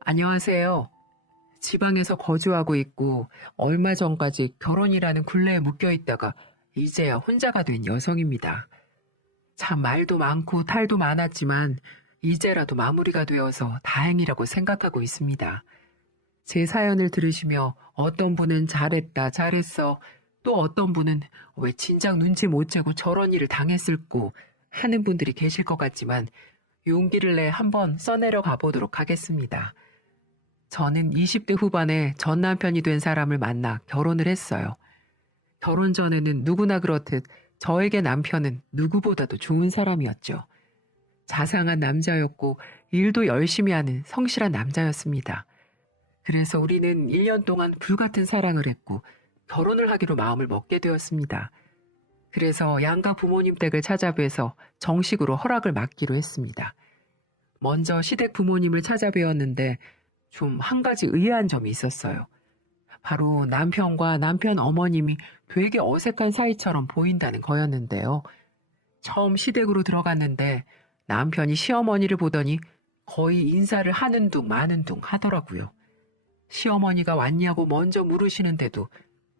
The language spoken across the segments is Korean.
안녕하세요. 지방에서 거주하고 있고 얼마 전까지 결혼이라는 굴레에 묶여 있다가 이제야 혼자가 된 여성입니다. 참 말도 많고 탈도 많았지만 이제라도 마무리가 되어서 다행이라고 생각하고 있습니다. 제 사연을 들으시며 어떤 분은 잘했다, 잘했어. 또 어떤 분은 왜 진작 눈치 못 채고 저런 일을 당했을꼬 하는 분들이 계실 것 같지만 용기를 내 한번 써내려 가보도록 하겠습니다. 저는 20대 후반에 전 남편이 된 사람을 만나 결혼을 했어요. 결혼 전에는 누구나 그렇듯 저에게 남편은 누구보다도 좋은 사람이었죠. 자상한 남자였고 일도 열심히 하는 성실한 남자였습니다. 그래서 우리는 1년 동안 불같은 사랑을 했고 결혼을 하기로 마음을 먹게 되었습니다. 그래서 양가 부모님 댁을 찾아뵈서 정식으로 허락을 맡기로 했습니다. 먼저 시댁 부모님을 찾아뵈었는데 좀 한 가지 의아한 점이 있었어요. 바로 남편과 남편 어머님이 되게 어색한 사이처럼 보인다는 거였는데요. 처음 시댁으로 들어갔는데 남편이 시어머니를 보더니 거의 인사를 하는 둥 마는 둥 하더라고요. 시어머니가 왔냐고 먼저 물으시는데도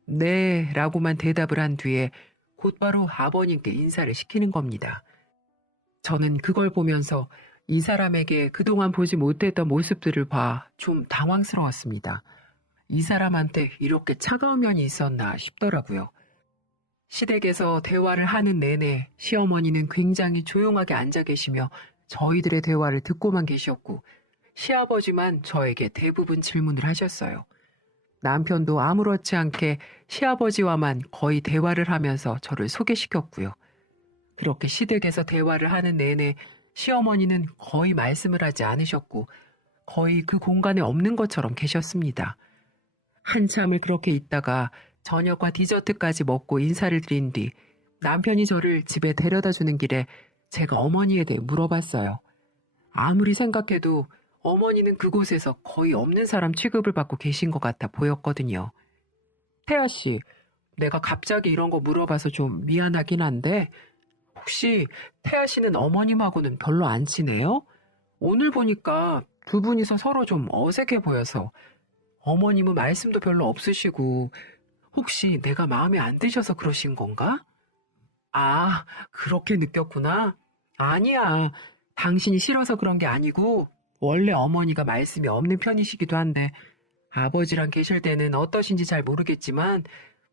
네 라고만 대답을 한 뒤에 곧바로 아버님께 인사를 시키는 겁니다. 저는 그걸 보면서 이 사람에게 그동안 보지 못했던 모습들을 봐 좀 당황스러웠습니다. 이 사람한테 이렇게 차가운 면이 있었나 싶더라고요. 시댁에서 대화를 하는 내내 시어머니는 굉장히 조용하게 앉아 계시며 저희들의 대화를 듣고만 계셨고 시아버지만 저에게 대부분 질문을 하셨어요. 남편도 아무렇지 않게 시아버지와만 거의 대화를 하면서 저를 소개시켰고요. 그렇게 시댁에서 대화를 하는 내내 시어머니는 거의 말씀을 하지 않으셨고 거의 그 공간에 없는 것처럼 계셨습니다. 한참을 그렇게 있다가 저녁과 디저트까지 먹고 인사를 드린 뒤 남편이 저를 집에 데려다 주는 길에 제가 어머니에게 물어봤어요. 아무리 생각해도 어머니는 그곳에서 거의 없는 사람 취급을 받고 계신 것 같아 보였거든요. 태아 씨, 내가 갑자기 이런 거 물어봐서 좀 미안하긴 한데 혹시 태아 씨는 어머님하고는 별로 안 친해요? 오늘 보니까 두 분이서 서로 좀 어색해 보여서 어머님은 말씀도 별로 없으시고 혹시 내가 마음에 안 드셔서 그러신 건가? 아, 그렇게 느꼈구나. 아니야. 당신이 싫어서 그런 게 아니고 원래 어머니가 말씀이 없는 편이시기도 한데 아버지랑 계실 때는 어떠신지 잘 모르겠지만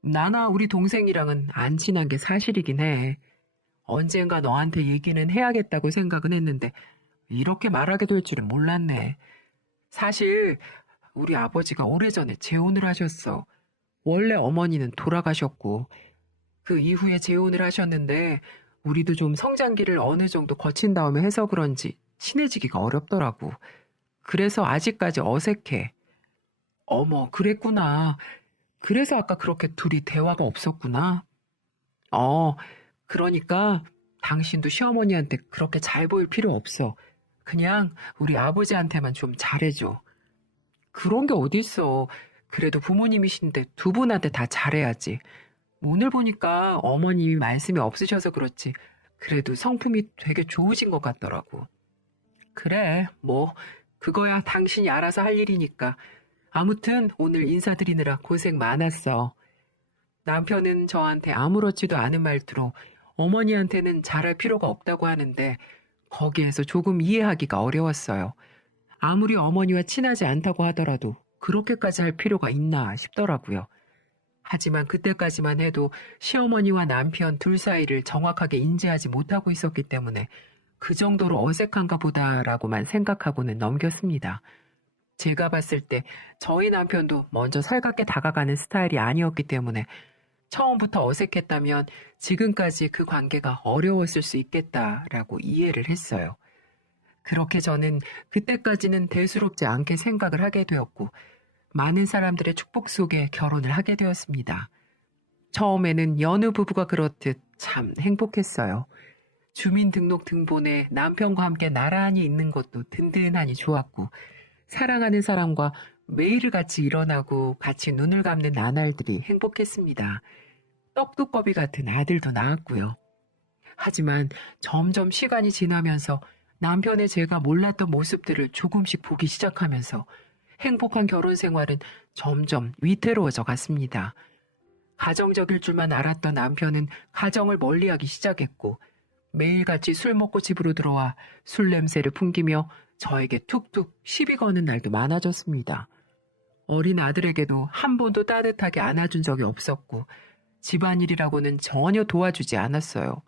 나나 우리 동생이랑은 안 친한 게 사실이긴 해. 언젠가 너한테 얘기는 해야겠다고 생각은 했는데 이렇게 말하게 될 줄은 몰랐네. 사실 우리 아버지가 오래전에 재혼을 하셨어. 원래 어머니는 돌아가셨고 그 이후에 재혼을 하셨는데 우리도 좀 성장기를 어느 정도 거친 다음에 해서 그런지 친해지기가 어렵더라고. 그래서 아직까지 어색해. 어머, 그랬구나. 그래서 아까 그렇게 둘이 대화가 없었구나. 어, 그러니까 당신도 시어머니한테 그렇게 잘 보일 필요 없어. 그냥 우리 아버지한테만 좀 잘해줘. 그런 게 어딨어. 그래도 부모님이신데 두 분한테 다 잘해야지. 오늘 보니까 어머님이 말씀이 없으셔서 그렇지. 그래도 성품이 되게 좋으신 것 같더라고. 그래, 뭐 그거야 당신이 알아서 할 일이니까. 아무튼 오늘 인사드리느라 고생 많았어. 남편은 저한테 아무렇지도 않은 말투로 어머니한테는 잘할 필요가 없다고 하는데 거기에서 조금 이해하기가 어려웠어요. 아무리 어머니와 친하지 않다고 하더라도 그렇게까지 할 필요가 있나 싶더라고요. 하지만 그때까지만 해도 시어머니와 남편 둘 사이를 정확하게 인지하지 못하고 있었기 때문에 그 정도로 어색한가 보다라고만 생각하고는 넘겼습니다. 제가 봤을 때 저희 남편도 먼저 살갑게 다가가는 스타일이 아니었기 때문에 처음부터 어색했다면 지금까지 그 관계가 어려웠을 수 있겠다라고 이해를 했어요. 그렇게 저는 그때까지는 대수롭지 않게 생각을 하게 되었고 많은 사람들의 축복 속에 결혼을 하게 되었습니다. 처음에는 여느 부부가 그렇듯 참 행복했어요. 주민등록 등본에 남편과 함께 나란히 있는 것도 든든하니 좋았고 사랑하는 사람과 매일을 같이 일어나고 같이 눈을 감는 나날들이 행복했습니다. 떡두꺼비 같은 아들도 낳았고요. 하지만 점점 시간이 지나면서 남편의 제가 몰랐던 모습들을 조금씩 보기 시작하면서 행복한 결혼 생활은 점점 위태로워져 갔습니다. 가정적일 줄만 알았던 남편은 가정을 멀리하기 시작했고 매일같이 술 먹고 집으로 들어와 술 냄새를 풍기며 저에게 툭툭 시비 거는 날도 많아졌습니다. 어린 아들에게도 한 번도 따뜻하게 안아준 적이 없었고 집안일이라고는 전혀 도와주지 않았어요.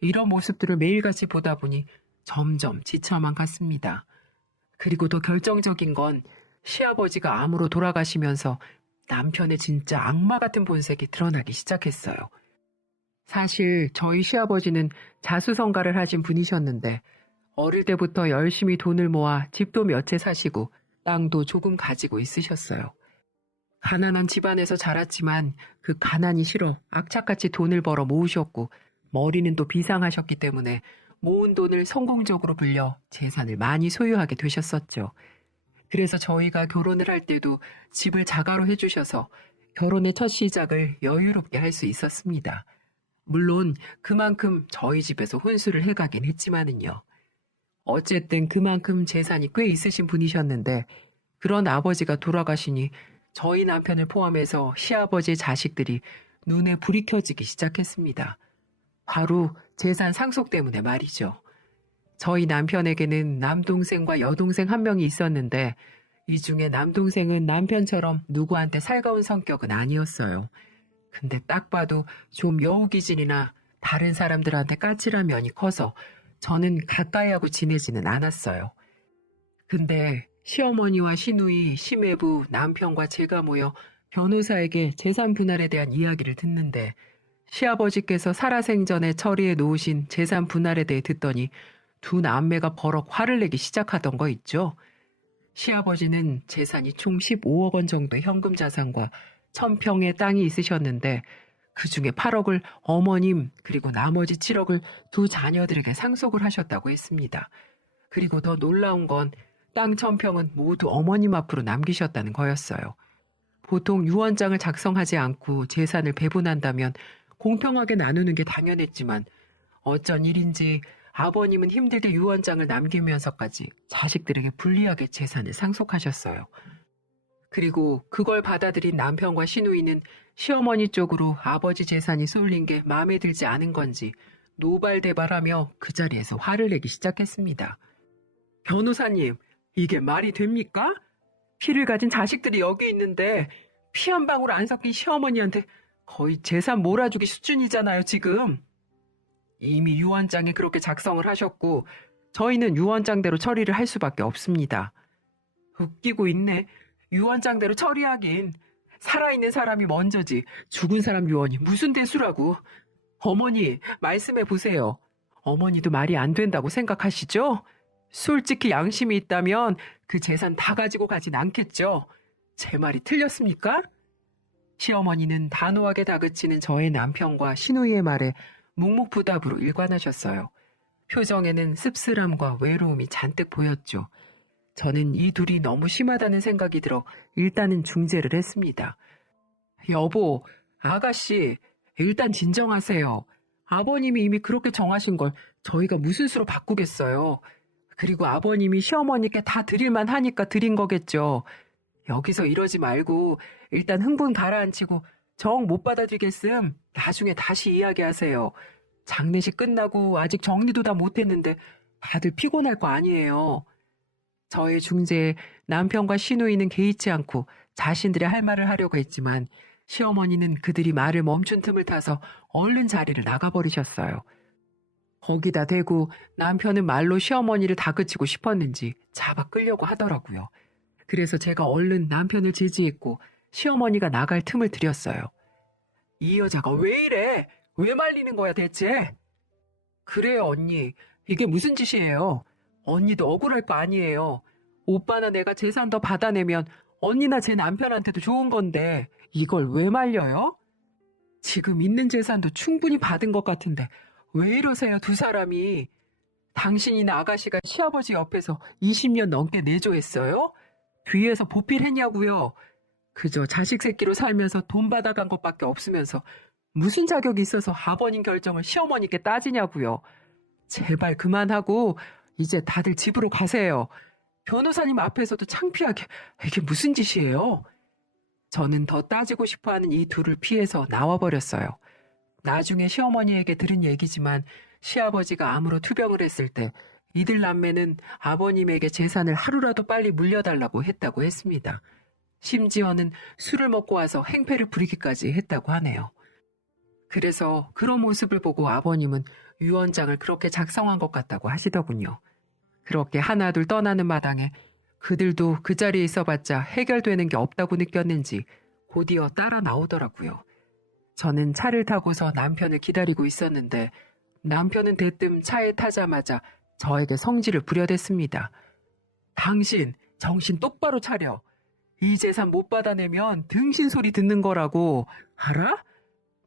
이런 모습들을 매일같이 보다 보니 점점 지쳐만 갔습니다. 그리고 더 결정적인 건 시아버지가 암으로 돌아가시면서 남편의 진짜 악마 같은 본색이 드러나기 시작했어요. 사실 저희 시아버지는 자수성가를 하신 분이셨는데 어릴 때부터 열심히 돈을 모아 집도 몇 채 사시고 땅도 조금 가지고 있으셨어요. 가난한 집안에서 자랐지만 그 가난이 싫어 악착같이 돈을 벌어 모으셨고 머리는 또 비상하셨기 때문에 모은 돈을 성공적으로 불려 재산을 많이 소유하게 되셨었죠. 그래서 저희가 결혼을 할 때도 집을 자가로 해주셔서 결혼의 첫 시작을 여유롭게 할 수 있었습니다. 물론 그만큼 저희 집에서 혼수를 해가긴 했지만은요. 어쨌든 그만큼 재산이 꽤 있으신 분이셨는데 그런 아버지가 돌아가시니 저희 남편을 포함해서 시아버지의 자식들이 눈에 불이 켜지기 시작했습니다. 바로 재산 상속 때문에 말이죠. 저희 남편에게는 남동생과 여동생 한 명이 있었는데 이 중에 남동생은 남편처럼 누구한테 살가운 성격은 아니었어요. 근데 딱 봐도 좀 여우기질이나 다른 사람들한테 까칠한 면이 커서 저는 가까이 하고 지내지는 않았어요. 근데 시어머니와 시누이, 시매부, 남편과 제가 모여 변호사에게 재산 분할에 대한 이야기를 듣는데 시아버지께서 살아생전에 처리해 놓으신 재산 분할에 대해 듣더니 두 남매가 버럭 화를 내기 시작하던 거 있죠. 시아버지는 재산이 총 15억 원 정도의 현금 자산과 1000평의 땅이 있으셨는데 그중에 8억을 어머님 그리고 나머지 7억을 두 자녀들에게 상속을 하셨다고 했습니다. 그리고 더 놀라운 건 땅 1000평은 모두 어머님 앞으로 남기셨다는 거였어요. 보통 유언장을 작성하지 않고 재산을 배분한다면 공평하게 나누는 게 당연했지만 어쩐 일인지 아버님은 힘들게 유언장을 남기면서까지 자식들에게 불리하게 재산을 상속하셨어요. 그리고 그걸 받아들인 남편과 시누이는 시어머니 쪽으로 아버지 재산이 쏠린 게 마음에 들지 않은 건지 노발대발하며 그 자리에서 화를 내기 시작했습니다. 변호사님, 이게 말이 됩니까? 피를 가진 자식들이 여기 있는데 피 한 방울 안 섞인 시어머니한테 거의 재산 몰아주기 수준이잖아요, 지금. 이미 유언장에 그렇게 작성을 하셨고 저희는 유언장대로 처리를 할 수밖에 없습니다. 웃기고 있네. 유언장대로 처리하긴. 살아있는 사람이 먼저지 죽은 사람 유언이 무슨 대수라고. 어머니, 말씀해 보세요. 어머니도 말이 안 된다고 생각하시죠? 솔직히 양심이 있다면 그 재산 다 가지고 가진 않겠죠? 제 말이 틀렸습니까? 시어머니는 단호하게 다그치는 저의 남편과 시누이의 말에 묵묵부답으로 일관하셨어요. 표정에는 씁쓸함과 외로움이 잔뜩 보였죠. 저는 이 둘이 너무 심하다는 생각이 들어 일단은 중재를 했습니다. 여보, 아가씨, 일단 진정하세요. 아버님이 이미 그렇게 정하신 걸 저희가 무슨 수로 바꾸겠어요. 그리고 아버님이 시어머니께 다 드릴만 하니까 드린 거겠죠. 여기서 이러지 말고 일단 흥분 가라앉히고 정 못 받아들이겠음 나중에 다시 이야기하세요. 장례식 끝나고 아직 정리도 다 못했는데 다들 피곤할 거 아니에요. 저의 중재에 남편과 시누이는 개의치 않고 자신들의 할 말을 하려고 했지만 시어머니는 그들이 말을 멈춘 틈을 타서 얼른 자리를 나가버리셨어요. 거기다 대고 남편은 말로 시어머니를 다그치고 싶었는지 잡아 끌려고 하더라고요. 그래서 제가 얼른 남편을 제지했고 시어머니가 나갈 틈을 드렸어요. 이 여자가 왜 이래? 왜 말리는 거야 대체? 그래요 언니. 이게 무슨 짓이에요? 언니도 억울할 거 아니에요. 오빠나 내가 재산 더 받아내면 언니나 제 남편한테도 좋은 건데 이걸 왜 말려요? 지금 있는 재산도 충분히 받은 것 같은데 왜 이러세요 두 사람이? 당신이나 아가씨가 시아버지 옆에서 20년 넘게 내조했어요? 뒤에서 보필했냐고요? 그저 자식 새끼로 살면서 돈 받아간 것밖에 없으면서 무슨 자격이 있어서 아버님 결정을 시어머니께 따지냐고요? 제발 그만하고 이제 다들 집으로 가세요. 변호사님 앞에서도 창피하게 이게 무슨 짓이에요? 저는 더 따지고 싶어하는 이 둘을 피해서 나와버렸어요. 나중에 시어머니에게 들은 얘기지만 시아버지가 암으로 투병을 했을 때 이들 남매는 아버님에게 재산을 하루라도 빨리 물려달라고 했다고 했습니다. 심지어는 술을 먹고 와서 행패를 부리기까지 했다고 하네요. 그래서 그런 모습을 보고 아버님은 유언장을 그렇게 작성한 것 같다고 하시더군요. 그렇게 하나둘 떠나는 마당에 그들도 그 자리에 있어봤자 해결되는 게 없다고 느꼈는지 곧이어 따라 나오더라고요. 저는 차를 타고서 남편을 기다리고 있었는데 남편은 대뜸 차에 타자마자 저에게 성질을 부려댔습니다. 당신 정신 똑바로 차려. 이 재산 못 받아내면 등신 소리 듣는 거라고. 알아?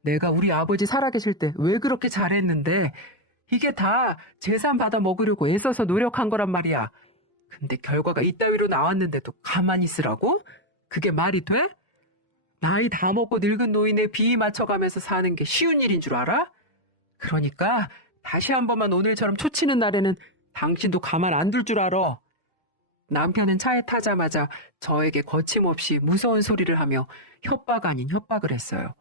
내가 우리 아버지 살아계실 때 왜 그렇게 잘했는데 이게 다 재산 받아 먹으려고 애써서 노력한 거란 말이야. 근데 결과가 이따위로 나왔는데도 가만히 있으라고? 그게 말이 돼? 나이 다 먹고 늙은 노인에 비위 맞춰가면서 사는 게 쉬운 일인 줄 알아? 그러니까 다시 한 번만 오늘처럼 초치는 날에는 당신도 가만 안 둘 줄 알아. 남편은 차에 타자마자 저에게 거침없이 무서운 소리를 하며 협박 아닌 협박을 했어요.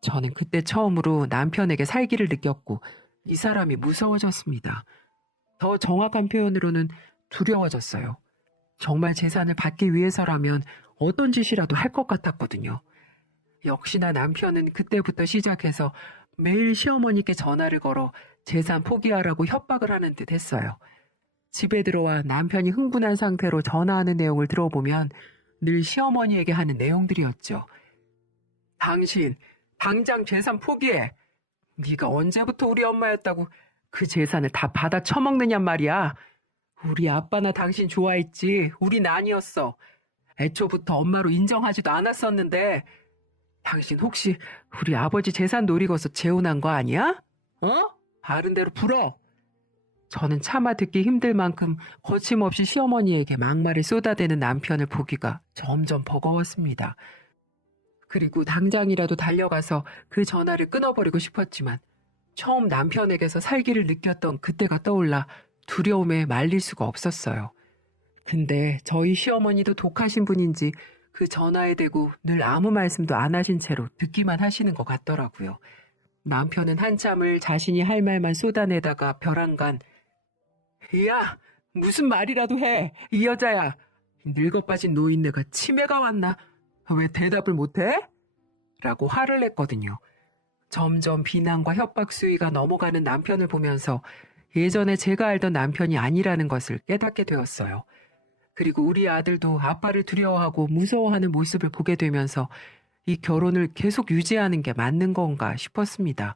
저는 그때 처음으로 남편에게 살기를 느꼈고 이 사람이 무서워졌습니다. 더 정확한 표현으로는 두려워졌어요. 정말 재산을 받기 위해서라면 어떤 짓이라도 할 것 같았거든요. 역시나 남편은 그때부터 시작해서 매일 시어머니께 전화를 걸어 재산 포기하라고 협박을 하는 듯 했어요. 집에 들어와 남편이 흥분한 상태로 전화하는 내용을 들어보면 늘 시어머니에게 하는 내용들이었죠. 당신 당장 재산 포기해. 네가 언제부터 우리 엄마였다고 그 재산을 다 받아 처먹느냔 말이야. 우리 아빠나 당신 좋아했지 우린 아니었어. 애초부터 엄마로 인정하지도 않았었는데 당신 혹시 우리 아버지 재산 노리고서 재혼한 거 아니야? 바른 대로 풀어. 저는 차마 듣기 힘들 만큼 거침없이 시어머니에게 막말을 쏟아대는 남편을 보기가 점점 버거웠습니다. 그리고 당장이라도 달려가서 그 전화를 끊어버리고 싶었지만 처음 남편에게서 살기를 느꼈던 그때가 떠올라 두려움에 말릴 수가 없었어요. 근데 저희 시어머니도 독하신 분인지 그 전화에 대고 늘 아무 말씀도 안 하신 채로 듣기만 하시는 것 같더라고요. 남편은 한참을 자신이 할 말만 쏟아내다가 벼랑간 야, 무슨 말이라도 해. 이 여자야. 늙어 빠진 노인네가 치매가 왔나? 왜 대답을 못해? 라고 화를 냈거든요. 점점 비난과 협박 수위가 넘어가는 남편을 보면서 예전에 제가 알던 남편이 아니라는 것을 깨닫게 되었어요. 그리고 우리 아들도 아빠를 두려워하고 무서워하는 모습을 보게 되면서 이 결혼을 계속 유지하는 게 맞는 건가 싶었습니다.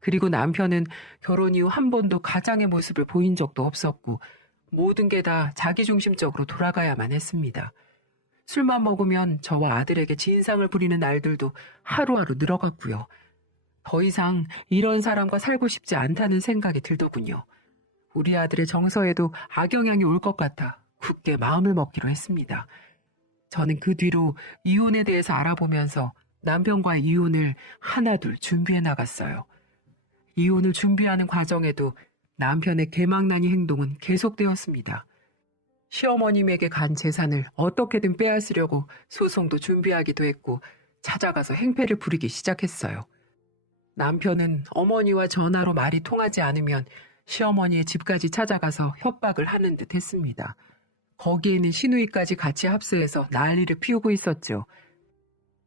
그리고 남편은 결혼 이후 한 번도 가장의 모습을 보인 적도 없었고 모든 게 다 자기중심적으로 돌아가야만 했습니다. 술만 먹으면 저와 아들에게 진상을 부리는 날들도 하루하루 늘어갔고요. 더 이상 이런 사람과 살고 싶지 않다는 생각이 들더군요. 우리 아들의 정서에도 악영향이 올 것 같아 굳게 마음을 먹기로 했습니다. 저는 그 뒤로 이혼에 대해서 알아보면서 남편과의 이혼을 하나둘 준비해 나갔어요. 이혼을 준비하는 과정에도 남편의 개망나니 행동은 계속되었습니다. 시어머님에게 간 재산을 어떻게든 빼앗으려고 소송도 준비하기도 했고 찾아가서 행패를 부리기 시작했어요. 남편은 어머니와 전화로 말이 통하지 않으면 시어머니의 집까지 찾아가서 협박을 하는 듯 했습니다. 거기에는 시누이까지 같이 합세해서 난리를 피우고 있었죠.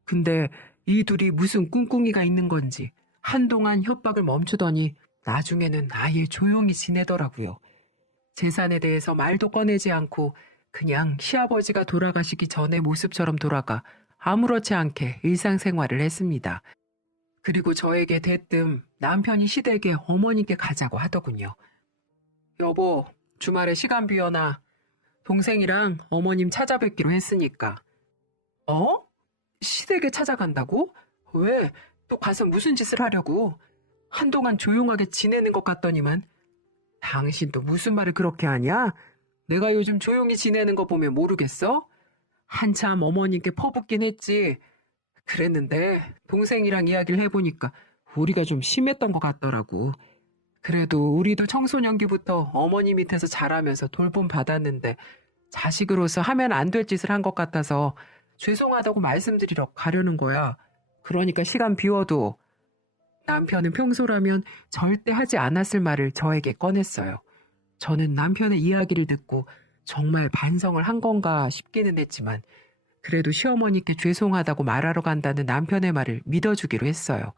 근데 이 둘이 무슨 꿍꿍이가 있는 건지 한동안 협박을 멈추더니 나중에는 아예 조용히 지내더라고요. 재산에 대해서 말도 꺼내지 않고 그냥 시아버지가 돌아가시기 전의 모습처럼 돌아가 아무렇지 않게 일상생활을 했습니다. 그리고 저에게 대뜸 남편이 시댁에 어머니께 가자고 하더군요. 여보, 주말에 시간 비워놔. 동생이랑 어머님 찾아뵙기로 했으니까. 시댁에 찾아간다고? 왜? 또 가서 무슨 짓을 하려고? 한동안 조용하게 지내는 것 같더니만. 당신도 무슨 말을 그렇게 하냐? 내가 요즘 조용히 지내는 거 보면 모르겠어? 한참 어머님께 퍼붓긴 했지. 그랬는데 동생이랑 이야기를 해보니까 우리가 좀 심했던 것 같더라고. 그래도 우리도 청소년기부터 어머니 밑에서 자라면서 돌봄 받았는데 자식으로서 하면 안 될 짓을 한 것 같아서 죄송하다고 말씀드리러 가려는 거야. 그러니까 시간 비워도. 남편은 평소라면 절대 하지 않았을 말을 저에게 꺼냈어요. 저는 남편의 이야기를 듣고 정말 반성을 한 건가 싶기는 했지만 그래도 시어머니께 죄송하다고 말하러 간다는 남편의 말을 믿어주기로 했어요.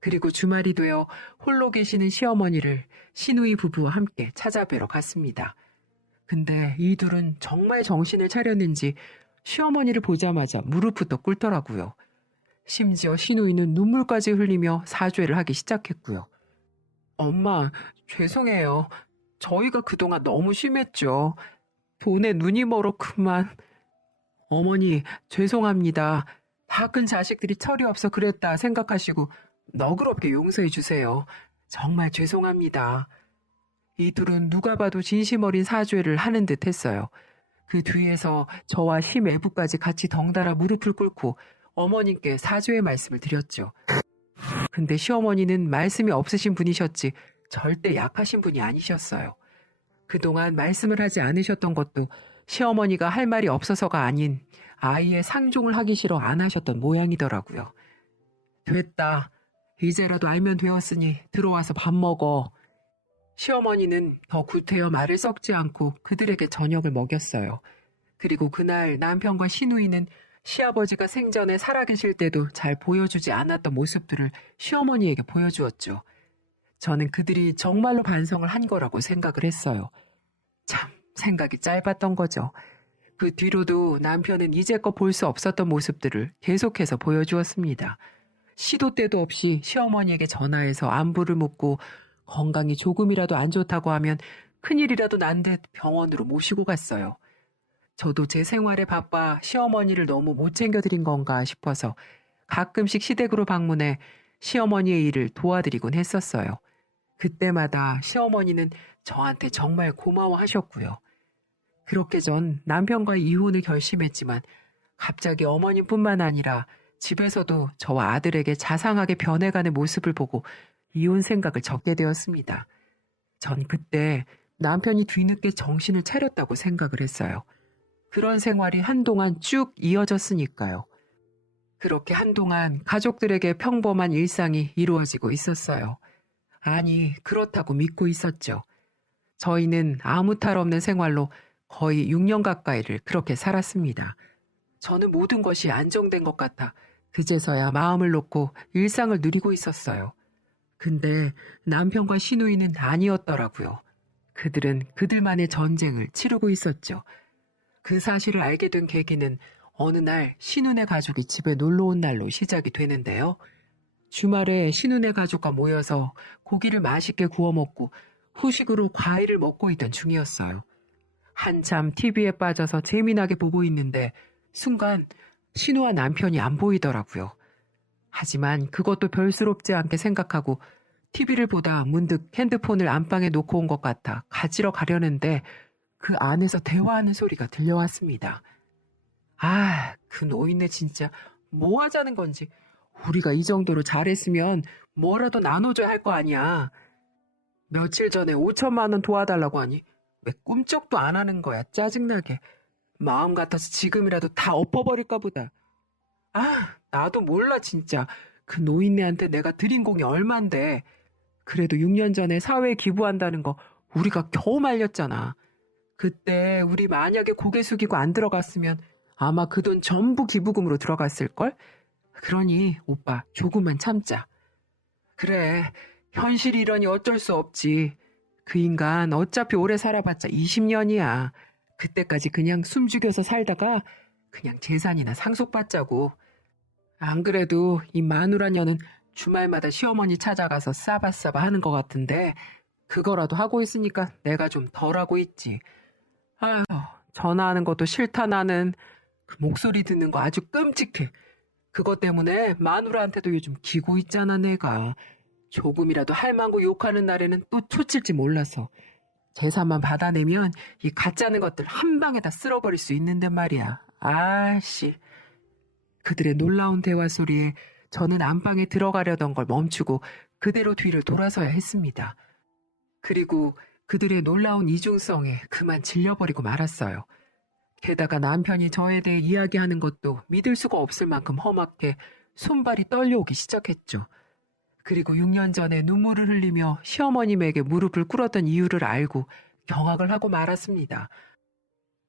그리고 주말이 되어 홀로 계시는 시어머니를 시누이 부부와 함께 찾아뵈러 갔습니다. 근데 이 둘은 정말 정신을 차렸는지 시어머니를 보자마자 무릎부터 꿇더라고요. 심지어 시누이는 눈물까지 흘리며 사죄를 하기 시작했고요. 엄마, 죄송해요. 저희가 그동안 너무 심했죠. 돈에 눈이 멀어 그만. 어머니, 죄송합니다. 다 큰 자식들이 철이 없어 그랬다 생각하시고 너그럽게 용서해 주세요. 정말 죄송합니다. 이 둘은 누가 봐도 진심 어린 사죄를 하는 듯 했어요. 그 뒤에서 저와 시매부까지 같이 덩달아 무릎을 꿇고 어머님께 사죄의 말씀을 드렸죠. 근데 시어머니는 말씀이 없으신 분이셨지 절대 약하신 분이 아니셨어요. 그동안 말씀을 하지 않으셨던 것도 시어머니가 할 말이 없어서가 아닌 아이의 상종을 하기 싫어 안 하셨던 모양이더라고요. 됐다. 이제라도 알면 되었으니 들어와서 밥 먹어. 시어머니는 더 구태여 말을 섞지 않고 그들에게 저녁을 먹였어요. 그리고 그날 남편과 시누이는 시아버지가 생전에 살아계실 때도 잘 보여주지 않았던 모습들을 시어머니에게 보여주었죠. 저는 그들이 정말로 반성을 한 거라고 생각을 했어요. 참, 생각이 짧았던 거죠. 그 뒤로도 남편은 이제껏 볼 수 없었던 모습들을 계속해서 보여주었습니다. 시도 때도 없이 시어머니에게 전화해서 안부를 묻고 건강이 조금이라도 안 좋다고 하면 큰일이라도 난 듯 병원으로 모시고 갔어요. 저도 제 생활에 바빠 시어머니를 너무 못 챙겨드린 건가 싶어서 가끔씩 시댁으로 방문해 시어머니의 일을 도와드리곤 했었어요. 그때마다 시어머니는 저한테 정말 고마워하셨고요. 그렇게 전 남편과의 이혼을 결심했지만 갑자기 어머님뿐만 아니라 집에서도 저와 아들에게 자상하게 변해가는 모습을 보고 이혼 생각을 접게 되었습니다. 전 그때 남편이 뒤늦게 정신을 차렸다고 생각을 했어요. 그런 생활이 한동안 쭉 이어졌으니까요. 그렇게 한동안 가족들에게 평범한 일상이 이루어지고 있었어요. 아니, 그렇다고 믿고 있었죠. 저희는 아무 탈 없는 생활로 거의 6년 가까이를 그렇게 살았습니다. 저는 모든 것이 안정된 것 같아 그제서야 마음을 놓고 일상을 누리고 있었어요. 근데 남편과 시누이는 아니었더라고요. 그들은 그들만의 전쟁을 치르고 있었죠. 그 사실을 알게 된 계기는 어느 날 신우네 가족이 집에 놀러 온 날로 시작이 되는데요. 주말에 신우네 가족과 모여서 고기를 맛있게 구워 먹고 후식으로 과일을 먹고 있던 중이었어요. 한참 TV에 빠져서 재미나게 보고 있는데 순간 신우와 남편이 안 보이더라고요. 하지만 그것도 별스럽지 않게 생각하고 TV를 보다 문득 핸드폰을 안방에 놓고 온 것 같아 가지러 가려는데 그 안에서 대화하는 소리가 들려왔습니다. 아, 그 노인네 진짜 뭐 하자는 건지. 우리가 이 정도로 잘했으면 뭐라도 나눠줘야 할 거 아니야. 며칠 전에 5천만 원 도와달라고 하니 왜 꿈쩍도 안 하는 거야, 짜증나게. 마음 같아서 지금이라도 다 엎어버릴까 보다. 아, 나도 몰라 진짜. 그 노인네한테 내가 드린 공이 얼만데. 그래도 6년 전에 사회에 기부한다는 거 우리가 겨우 말렸잖아. 그때 우리 만약에 고개 숙이고 안 들어갔으면 아마 그 돈 전부 기부금으로 들어갔을걸? 그러니 오빠 조금만 참자. 그래, 현실이 이러니 어쩔 수 없지. 그 인간 어차피 오래 살아봤자 20년이야. 그때까지 그냥 숨죽여서 살다가 그냥 재산이나 상속받자고. 안 그래도 이 마누라녀는 주말마다 시어머니 찾아가서 싸바싸바 하는 것 같은데 그거라도 하고 있으니까 내가 좀 덜하고 있지. 아휴, 전화하는 것도 싫다 나는. 그 목소리 듣는 거 아주 끔찍해. 그것 때문에 마누라한테도 요즘 기고 있잖아 내가. 조금이라도 할망구 욕하는 날에는 또 초칠지 몰라서. 재산만 받아내면 이 가짜는 것들 한 방에 다 쓸어버릴 수 있는데 말이야. 아씨. 그들의 놀라운 대화 소리에 저는 안방에 들어가려던 걸 멈추고 그대로 뒤를 돌아서야 했습니다. 그리고 그들의 놀라운 이중성에 그만 질려버리고 말았어요. 게다가 남편이 저에 대해 이야기하는 것도 믿을 수가 없을 만큼 험악해 손발이 떨려오기 시작했죠. 그리고 6년 전에 눈물을 흘리며 시어머님에게 무릎을 꿇었던 이유를 알고 경악을 하고 말았습니다.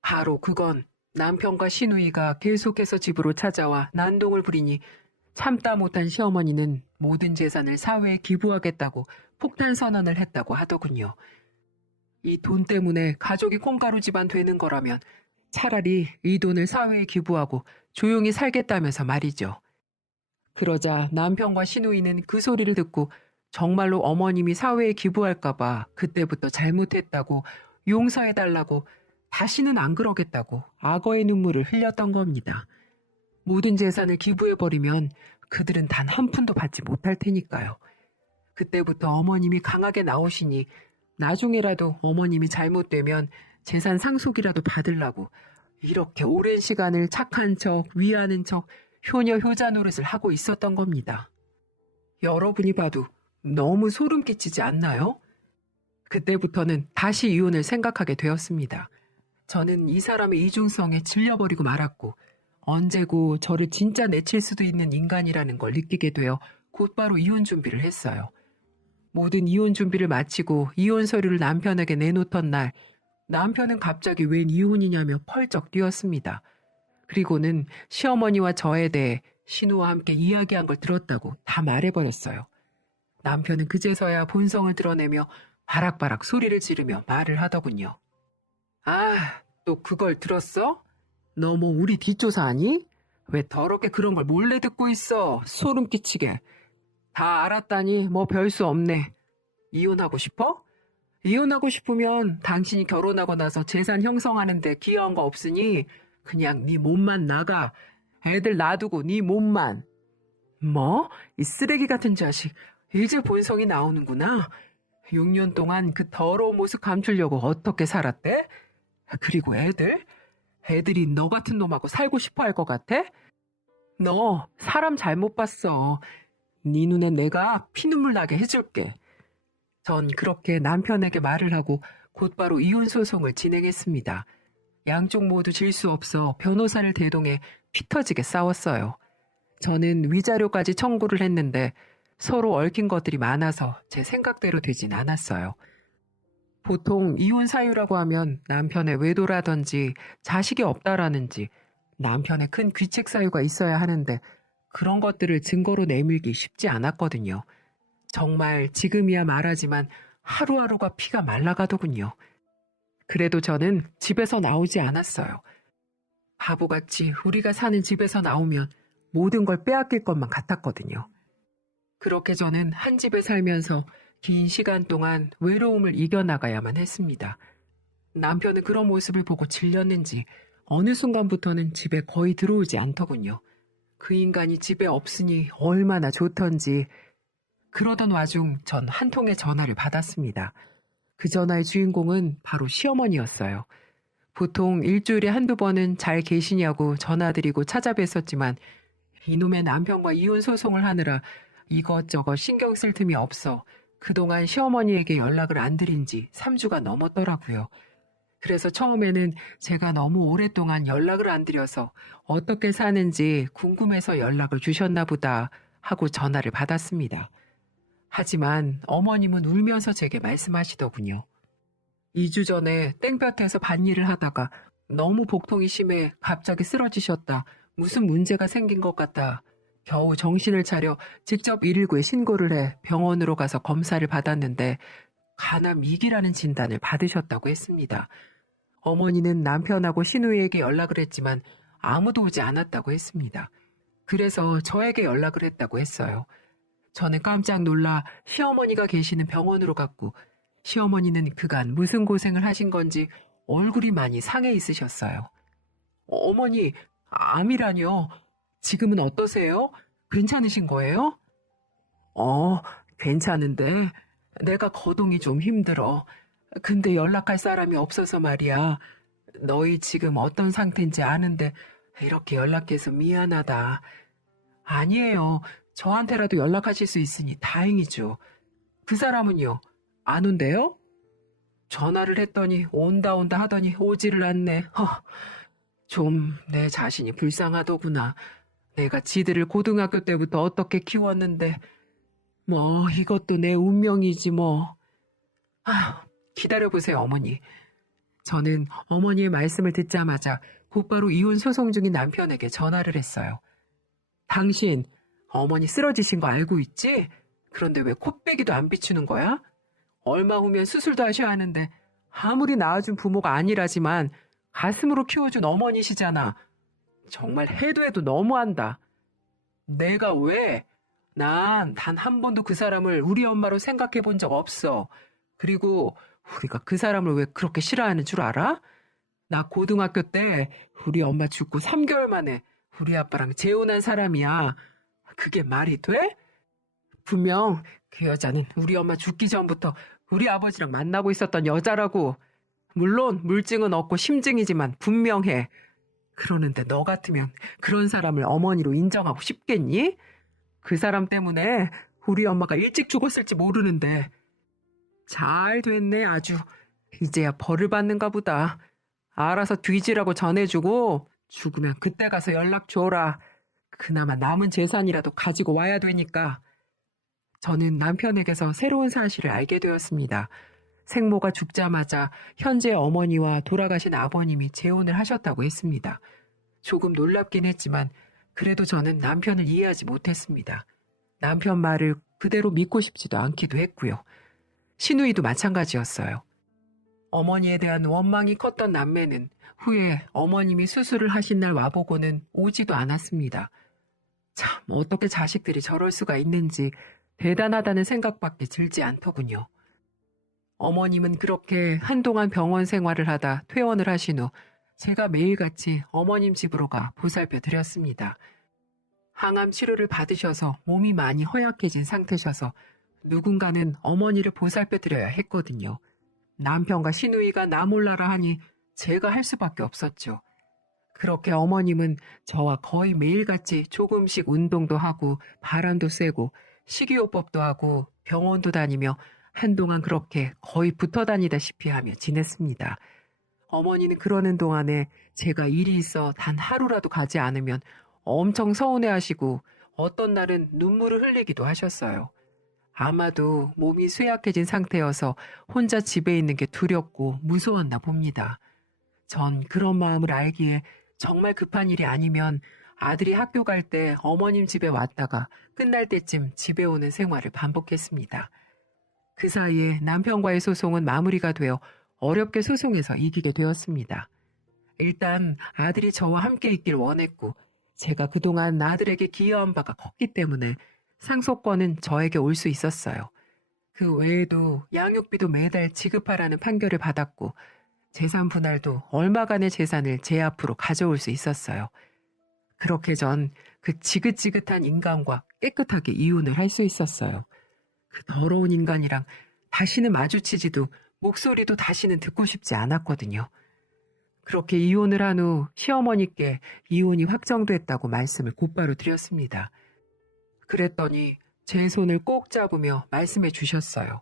바로 그건 남편과 시누이가 계속해서 집으로 찾아와 난동을 부리니 참다 못한 시어머니는 모든 재산을 사회에 기부하겠다고 폭탄 선언을 했다고 하더군요. 이 돈 때문에 가족이 콩가루 집안 되는 거라면 차라리 이 돈을 사회에 기부하고 조용히 살겠다면서 말이죠. 그러자 남편과 시누이는 그 소리를 듣고 정말로 어머님이 사회에 기부할까봐 그때부터 잘못했다고 용서해달라고 다시는 안 그러겠다고 악어의 눈물을 흘렸던 겁니다. 모든 재산을 기부해버리면 그들은 단 한 푼도 받지 못할 테니까요. 그때부터 어머님이 강하게 나오시니 나중에라도 어머님이 잘못되면 재산 상속이라도 받으려고 이렇게 오랜 시간을 착한 척, 위하는 척, 효녀 효자 노릇을 하고 있었던 겁니다. 여러분이 봐도 너무 소름 끼치지 않나요? 그때부터는 다시 이혼을 생각하게 되었습니다. 저는 이 사람의 이중성에 질려버리고 말았고 언제고 저를 진짜 내칠 수도 있는 인간이라는 걸 느끼게 되어 곧바로 이혼 준비를 했어요. 모든 이혼 준비를 마치고 이혼 서류를 남편에게 내놓던 날 남편은 갑자기 웬 이혼이냐며 펄쩍 뛰었습니다. 그리고는 시어머니와 저에 대해 신우와 함께 이야기한 걸 들었다고 다 말해버렸어요. 남편은 그제서야 본성을 드러내며 바락바락 소리를 지르며 말을 하더군요. 아, 또 그걸 들었어? 너 뭐 우리 뒷조사하니? 왜 더럽게 그런 걸 몰래 듣고 있어? 소름 끼치게. 다 알았다니 뭐 별 수 없네. 이혼하고 싶어? 이혼하고 싶으면 당신이 결혼하고 나서 재산 형성하는데 기여한 거 없으니 그냥 네 몸만 나가. 애들 놔두고 네 몸만. 뭐? 이 쓰레기 같은 자식. 이제 본성이 나오는구나. 6년 동안 그 더러운 모습 감추려고 어떻게 살았대? 그리고 애들? 애들이 너 같은 놈하고 살고 싶어 할 것 같아? 너 사람 잘못 봤어. 네 눈에 내가 피눈물 나게 해줄게. 전 그렇게 남편에게 말을 하고 곧바로 이혼 소송을 진행했습니다. 양쪽 모두 질 수 없어 변호사를 대동해 피 터지게 싸웠어요. 저는 위자료까지 청구를 했는데 서로 얽힌 것들이 많아서 제 생각대로 되진 않았어요. 보통 이혼 사유라고 하면 남편의 외도라든지 자식이 없다라는지 남편의 큰 귀책 사유가 있어야 하는데 그런 것들을 증거로 내밀기 쉽지 않았거든요. 정말 지금이야 말하지만 하루하루가 피가 말라가더군요. 그래도 저는 집에서 나오지 않았어요. 바보같이 우리가 사는 집에서 나오면 모든 걸 빼앗길 것만 같았거든요. 그렇게 저는 한 집에 살면서 긴 시간 동안 외로움을 이겨나가야만 했습니다. 남편은 그런 모습을 보고 질렸는지 어느 순간부터는 집에 거의 들어오지 않더군요. 그 인간이 집에 없으니 얼마나 좋던지. 그러던 와중 전 한 통의 전화를 받았습니다. 그 전화의 주인공은 바로 시어머니였어요. 보통 일주일에 한두 번은 잘 계시냐고 전화드리고 찾아뵀었지만 이놈의 남편과 이혼 소송을 하느라 이것저것 신경 쓸 틈이 없어 그동안 시어머니에게 연락을 안 드린 지 3주가 넘었더라고요. 그래서 처음에는 제가 너무 오랫동안 연락을 안 드려서 어떻게 사는지 궁금해서 연락을 주셨나 보다 하고 전화를 받았습니다. 하지만 어머님은 울면서 제게 말씀하시더군요. 2주 전에 땡볕에서 밭일을 하다가 너무 복통이 심해 갑자기 쓰러지셨다. 무슨 문제가 생긴 것 같다. 겨우 정신을 차려 직접 119에 신고를 해 병원으로 가서 검사를 받았는데 간암 2기라는 진단을 받으셨다고 했습니다. 어머니는 남편하고 시누이에게 연락을 했지만 아무도 오지 않았다고 했습니다. 그래서 저에게 연락을 했다고 했어요. 저는 깜짝 놀라 시어머니가 계시는 병원으로 갔고 시어머니는 그간 무슨 고생을 하신 건지 얼굴이 많이 상해 있으셨어요. 어머니, 암이라뇨? 지금은 어떠세요? 괜찮으신 거예요? 괜찮은데 내가 거동이 좀 힘들어. 근데 연락할 사람이 없어서 말이야. 너희 지금 어떤 상태인지 아는데 이렇게 연락해서 미안하다. 아니에요. 저한테라도 연락하실 수 있으니 다행이죠. 그 사람은요? 안 온대요? 전화를 했더니 온다 하더니 오지를 않네. 좀 내 자신이 불쌍하더구나. 내가 지들을 고등학교 때부터 어떻게 키웠는데 뭐 이것도 내 운명이지 뭐. 기다려보세요, 어머니. 저는 어머니의 말씀을 듣자마자 곧바로 이혼 소송 중인 남편에게 전화를 했어요. 당신 어머니 쓰러지신 거 알고 있지? 그런데 왜 코빼기도 안 비추는 거야? 얼마 후면 수술도 하셔야 하는데 아무리 낳아준 부모가 아니라지만 가슴으로 키워준 어머니시잖아. 정말 해도 너무한다. 내가 왜? 난 단 한 번도 그 사람을 우리 엄마로 생각해 본 적 없어. 그리고 우리가 그 사람을 왜 그렇게 싫어하는 줄 알아? 나 고등학교 때 우리 엄마 죽고 3개월 만에 우리 아빠랑 재혼한 사람이야. 그게 말이 돼? 분명 그 여자는 우리 엄마 죽기 전부터 우리 아버지랑 만나고 있었던 여자라고. 물론 물증은 없고 심증이지만 분명해. 그러는데 너 같으면 그런 사람을 어머니로 인정하고 싶겠니? 그 사람 때문에 우리 엄마가 일찍 죽었을지 모르는데. 잘 됐네 아주. 이제야 벌을 받는가 보다. 알아서 뒤지라고 전해주고 죽으면 그때 가서 연락 줘라. 그나마 남은 재산이라도 가지고 와야 되니까. 저는 남편에게서 새로운 사실을 알게 되었습니다. 생모가 죽자마자 현재 어머니와 돌아가신 아버님이 재혼을 하셨다고 했습니다. 조금 놀랍긴 했지만 그래도 저는 남편을 이해하지 못했습니다. 남편 말을 그대로 믿고 싶지도 않기도 했고요. 시누이도 마찬가지였어요. 어머니에 대한 원망이 컸던 남매는 후에 어머님이 수술을 하신 날 와보고는 오지도 않았습니다. 참 어떻게 자식들이 저럴 수가 있는지 대단하다는 생각밖에 들지 않더군요. 어머님은 그렇게 한동안 병원 생활을 하다 퇴원을 하신 후 제가 매일같이 어머님 집으로 가 보살펴 드렸습니다. 항암 치료를 받으셔서 몸이 많이 허약해진 상태셔서 누군가는 어머니를 보살펴 드려야 했거든요. 남편과 시누이가 나 몰라라 하니 제가 할 수밖에 없었죠. 그렇게 어머님은 저와 거의 매일같이 조금씩 운동도 하고 바람도 쐬고 식이요법도 하고 병원도 다니며 한동안 그렇게 거의 붙어 다니다시피 하며 지냈습니다. 어머니는 그러는 동안에 제가 일이 있어 단 하루라도 가지 않으면 엄청 서운해하시고 어떤 날은 눈물을 흘리기도 하셨어요. 아마도 몸이 쇠약해진 상태여서 혼자 집에 있는 게 두렵고 무서웠나 봅니다. 전 그런 마음을 알기에 정말 급한 일이 아니면 아들이 학교 갈 때 어머님 집에 왔다가 끝날 때쯤 집에 오는 생활을 반복했습니다. 그 사이에 남편과의 소송은 마무리가 되어 어렵게 소송에서 이기게 되었습니다. 일단 아들이 저와 함께 있길 원했고 제가 그동안 아들에게 기여한 바가 컸기 때문에 상속권은 저에게 올 수 있었어요. 그 외에도 양육비도 매달 지급하라는 판결을 받았고 재산 분할도 얼마간의 재산을 제 앞으로 가져올 수 있었어요. 그렇게 전 그 지긋지긋한 인간과 깨끗하게 이혼을 할 수 있었어요. 그 더러운 인간이랑 다시는 마주치지도 목소리도 다시는 듣고 싶지 않았거든요. 그렇게 이혼을 한 후 시어머니께 이혼이 확정됐다고 말씀을 곧바로 드렸습니다. 그랬더니 제 손을 꼭 잡으며 말씀해 주셨어요.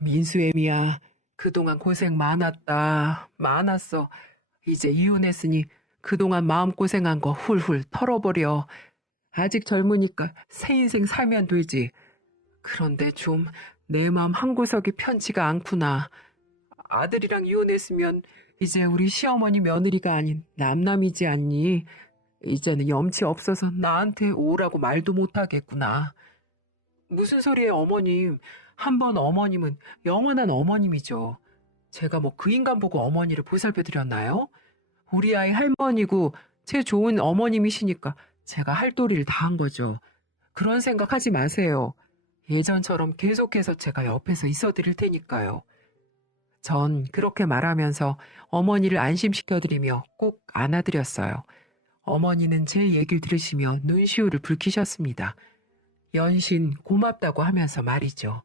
민수애미야, 그동안 고생 많았어. 이제 이혼했으니 그동안 마음고생한 거 훌훌 털어버려. 아직 젊으니까 새 인생 살면 되지. 그런데 좀 내 마음 한구석이 편치가 않구나. 아들이랑 이혼했으면 이제 우리 시어머니 며느리가 아닌 남남이지 않니? 이제는 염치 없어서 나한테 오라고 말도 못하겠구나. 무슨 소리예요, 어머님. 한 번 어머님은 영원한 어머님이죠. 제가 뭐 그 인간 보고 어머니를 보살펴드렸나요? 우리 아이 할머니고 제 좋은 어머님이시니까 제가 할 도리를 다 한 거죠. 그런 생각하지 마세요. 예전처럼 계속해서 제가 옆에서 있어드릴 테니까요. 전 그렇게 말하면서 어머니를 안심시켜드리며 꼭 안아드렸어요. 어머니는 제 얘기를 들으시며 눈시울을 붉히셨습니다. 연신 고맙다고 하면서 말이죠.